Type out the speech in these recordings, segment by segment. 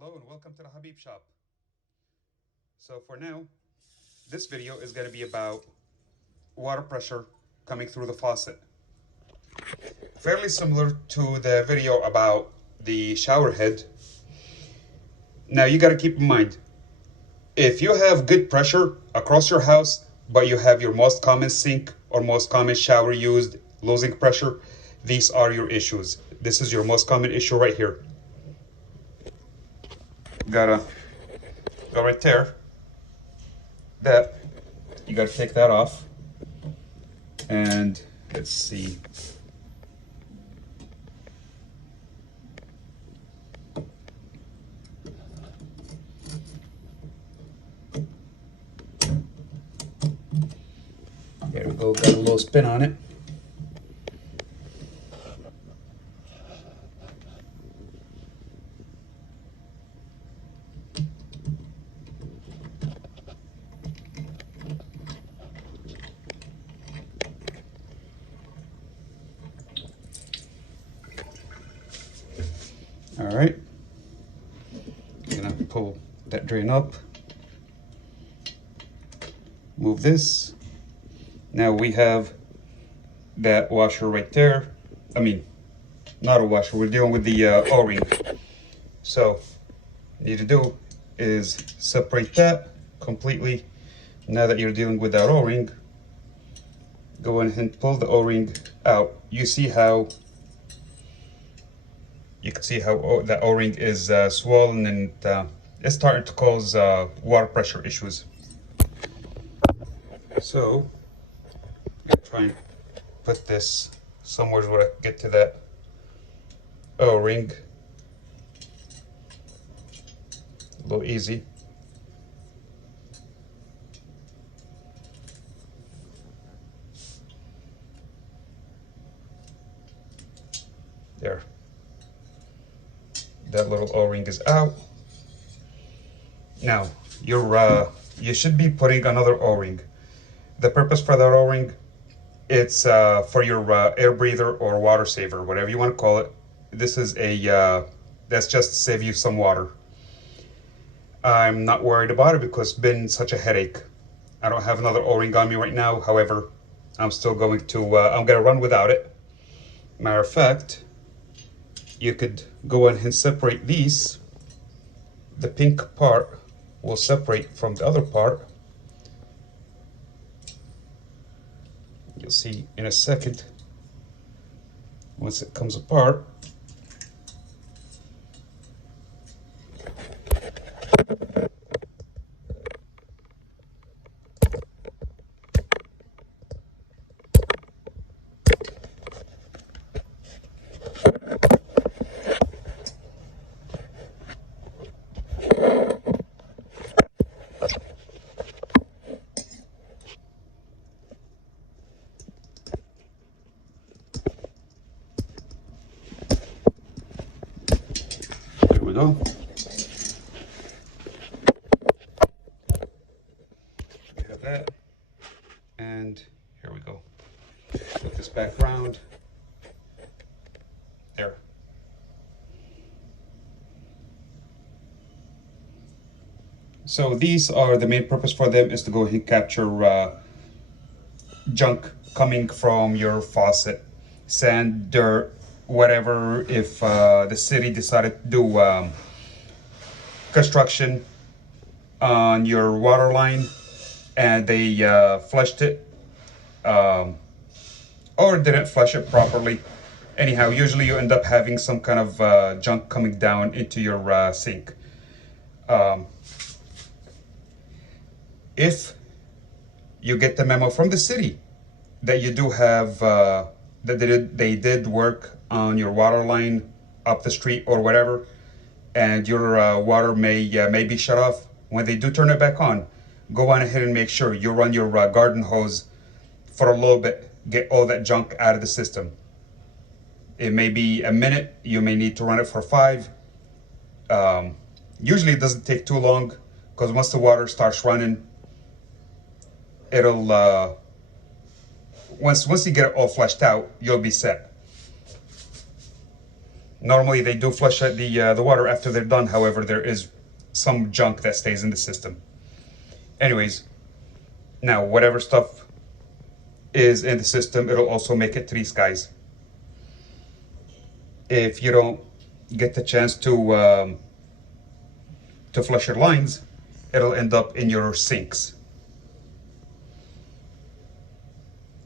Hello and welcome to the Habib shop. So for now, this video is going to be about water pressure coming through the faucet. Fairly similar to the video about the shower head. Now you got to keep in mind, if you have good pressure across your house, but you have your most common sink or most common shower used losing pressure, these are your issues. This is your most common issue right here. Gotta go right there. That you gotta take that off, and let's see. There we go. Got a little spin on it. All right, gonna pull that drain up, move this. Now we have that washer right there. I mean, not a washer, we're dealing with the O-ring. So, what you need to do is separate that completely. Now that you're dealing with that O-ring, go ahead and pull the O-ring out. You can see how the O-ring is swollen, and it's starting to cause water pressure issues. So I'm gonna try and put this somewhere where I can get to that O-ring. A little easy. There. That little O-ring is out. Now you should be putting another O-ring. The purpose for that O-ring, it's for your air breather or water saver, whatever you want to call it. This is that's just to save you some water. I'm not worried about it because it's been such a headache. I don't have another O-ring on me right now. However, I'm still going to I'm gonna run without it. Matter of fact, you could go ahead and separate these. The pink part will separate from the other part. You'll see in a second once it comes apart. There we go. We have that, and here we go. Put this back round. There. So these are the main purpose for them is to go ahead and capture junk coming from your faucet, sand, dirt, whatever. If the city decided to do construction on your water line and they flushed it or didn't flush it properly, anyhow, usually you end up having some kind of junk coming down into your sink. If you get the memo from the city that you do have that they did work on your water line up the street or whatever, and your water may be shut off, when they do turn it back on, go on ahead and make sure you run your garden hose for a little bit, get all that junk out of the system. It may be a minute, you may need to run it for 5. Usually it doesn't take too long, because once the water starts running, it'll once you get it all flushed out, you'll be set. Normally they do flush out the water after they're done. However, there is some junk that stays in the system. Anyways, now whatever stuff is in the system, it'll also make it to these guys. If you don't get the chance to flush your lines, it'll end up in your sinks.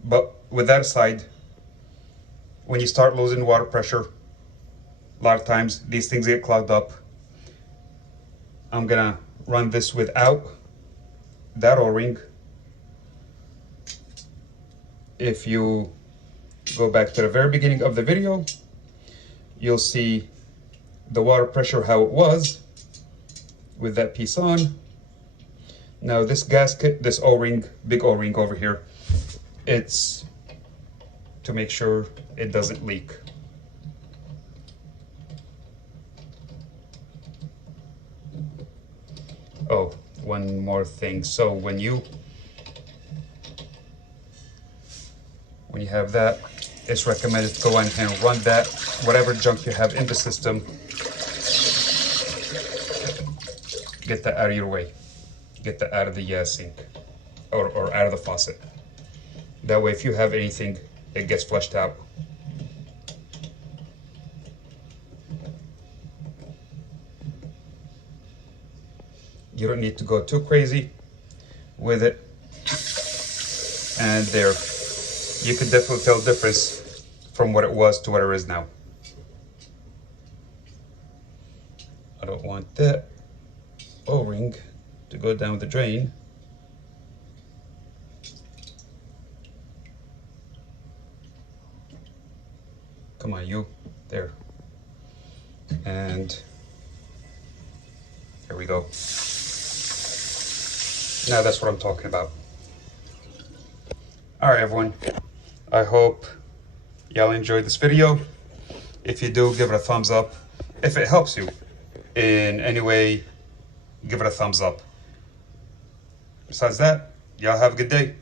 But with that aside, when you start losing water pressure, a lot of times these things get clogged up. I'm gonna run this without that O-ring. If you go back to the very beginning of the video, you'll see the water pressure, how it was with that piece on. Now this gasket, this O-ring, big O-ring over here, it's to make sure it doesn't leak. Oh, one more thing. So when you have that, it's recommended to go in and run that, whatever junk you have in the system, get that out of your way. Get that out of the sink or out of the faucet. That way, if you have anything, it gets flushed out. You don't need to go too crazy with it. And there, you can definitely tell the difference from what it was to what it is now. I don't want that O-ring to go down the drain. Come on, you. There. And there we go. Now that's what I'm talking about. All right, everyone. I hope y'all enjoyed this video. If you do, give it a thumbs up. If it helps you in any way, give it a thumbs up. Besides that, y'all have a good day.